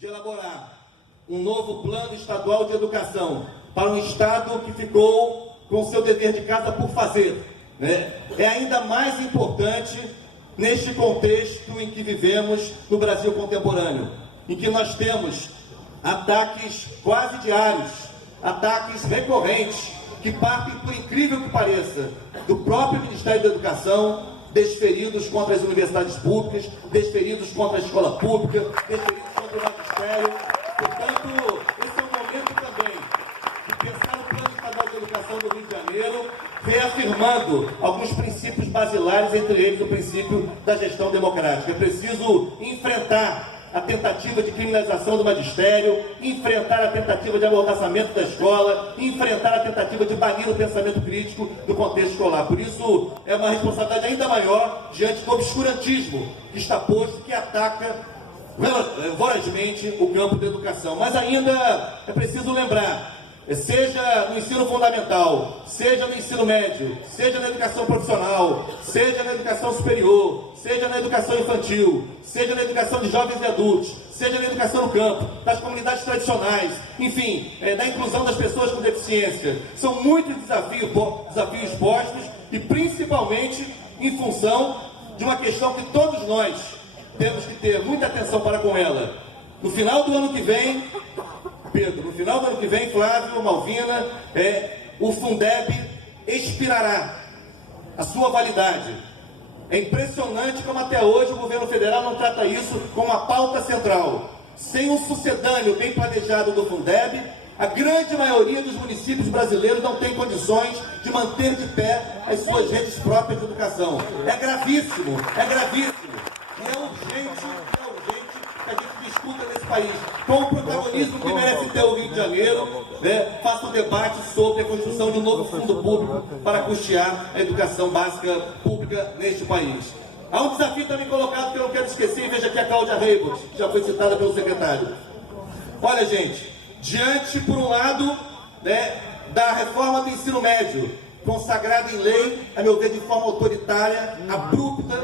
de elaborar um novo plano estadual de educação para um estado que ficou com seu dever de casa por fazer, né? É ainda mais importante neste contexto em que vivemos no Brasil contemporâneo, em que nós temos ataques quase diários, ataques recorrentes, que partem, por incrível que pareça, do próprio Ministério da Educação, desferidos contra as universidades públicas, desferidos contra a escola pública, desferidos contra o magistério. Portanto, esse é um momento também de pensar no Plano Estadual de Educação do Rio de Janeiro, reafirmando alguns princípios basilares, entre eles o princípio da gestão democrática. É preciso enfrentar a tentativa de criminalização do magistério, enfrentar a tentativa de amordaçamento da escola, enfrentar a tentativa de banir o pensamento crítico do contexto escolar. Por isso, é uma responsabilidade ainda maior diante do obscurantismo que está posto, que ataca vorazmente o campo da educação. Mas ainda é preciso lembrar, seja no ensino fundamental, seja no ensino médio, seja na educação profissional, seja na educação superior, seja na educação infantil, seja na educação de jovens e adultos, seja na educação no campo, das comunidades tradicionais, enfim, da inclusão das pessoas com deficiência. São muitos desafios postos e principalmente em função de uma questão que todos nós temos que ter muita atenção para com ela. No final do ano que vem, Pedro, no final do ano que vem, Flávio, Malvina, o Fundeb expirará a sua validade. É impressionante como até hoje o governo federal não trata isso como uma pauta central. Sem um sucedâneo bem planejado do Fundeb, a grande maioria dos municípios brasileiros não tem condições de manter de pé as suas redes próprias de educação. É gravíssimo, é gravíssimo. E é urgente que a gente discuta nesse país, com o protagonismo que merece ter o Rio de Janeiro, faça um debate sobre a construção de um novo fundo público para custear a educação básica pública neste país. Há um desafio também colocado que eu não quero esquecer, e veja aqui a Cláudia Reibert, que já foi citada pelo secretário. Olha, gente, diante, por um lado, da reforma do ensino médio, consagrada em lei, a meu ver, de forma autoritária, abrupta,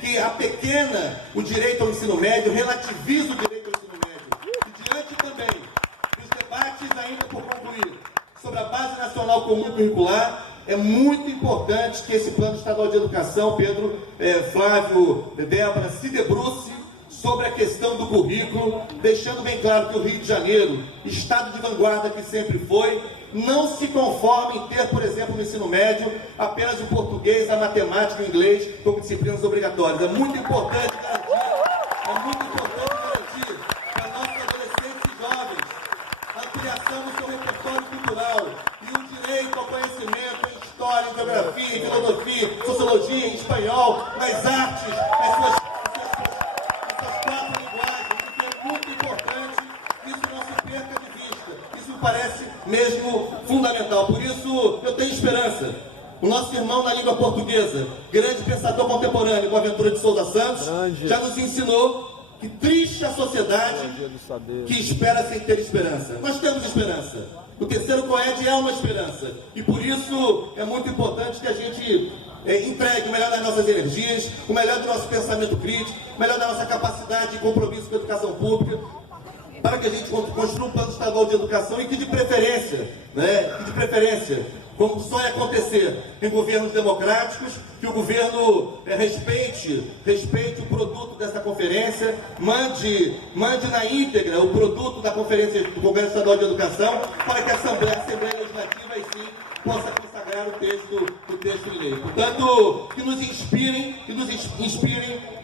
que apequena o direito ao ensino médio, relativiza o direito ao ensino médio. E diante também dos debates ainda por concluir sobre a Base Nacional Comum Curricular, é muito importante que esse Plano Estadual de Educação, Pedro, Flávio, Débora, se debruce sobre a questão do currículo, deixando bem claro que o Rio de Janeiro, estado de vanguarda que sempre foi, não se conforma em ter, por exemplo, no ensino médio, apenas o português, a matemática e o inglês como disciplinas obrigatórias. É muito importante garantir para nossos adolescentes e jovens a ampliação do seu repertório cultural e o direito ao conhecimento em história, em geografia, em filosofia, em sociologia, em espanhol, nas artes, nas suas quatro linguagens, porque é muito importante que isso não se perca de vista. Isso me parece mesmo fundamental. Por isso, eu tenho esperança. O nosso irmão na língua portuguesa, grande pensador contemporâneo, Boaventura de Souza Santos, já nos ensinou que triste a sociedade que espera sem ter esperança. Nós temos esperança. O terceiro COED é uma esperança. E por isso é muito importante que a gente entregue o melhor das nossas energias, o melhor do nosso pensamento crítico, o melhor da nossa capacidade e compromisso com a educação pública, para que a gente construa um plano estadual de educação e que de preferência, como só é acontecer em governos democráticos, que o governo respeite o produto dessa conferência, mande na íntegra o produto da conferência do Congresso Estadual de Educação, para que a Assembleia Legislativa, aí sim, possa consagrar o texto de lei. Portanto, que nos inspirem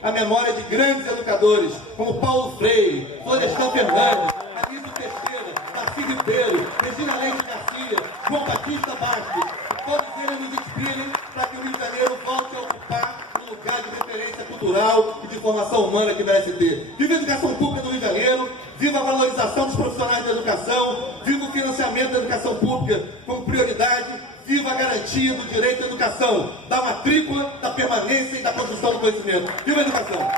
a memória de grandes educadores, como Paulo Freire, Florestan Fernandes, Anísio Teixeira, Darcy Ribeiro, Regina Leite Garcia, João Batista Bastos. Todos eles nos inspirem para que o Rio de Janeiro volte a ocupar um lugar de referência cultural e de formação humana que merece ter. Viva a educação pública do Rio de Janeiro, viva a valorização dos profissionais da educação, viva o financiamento da educação pública como prioridade, viva a garantia do direito à educação, da matrícula, da permanência e da construção do conhecimento. Viva a educação!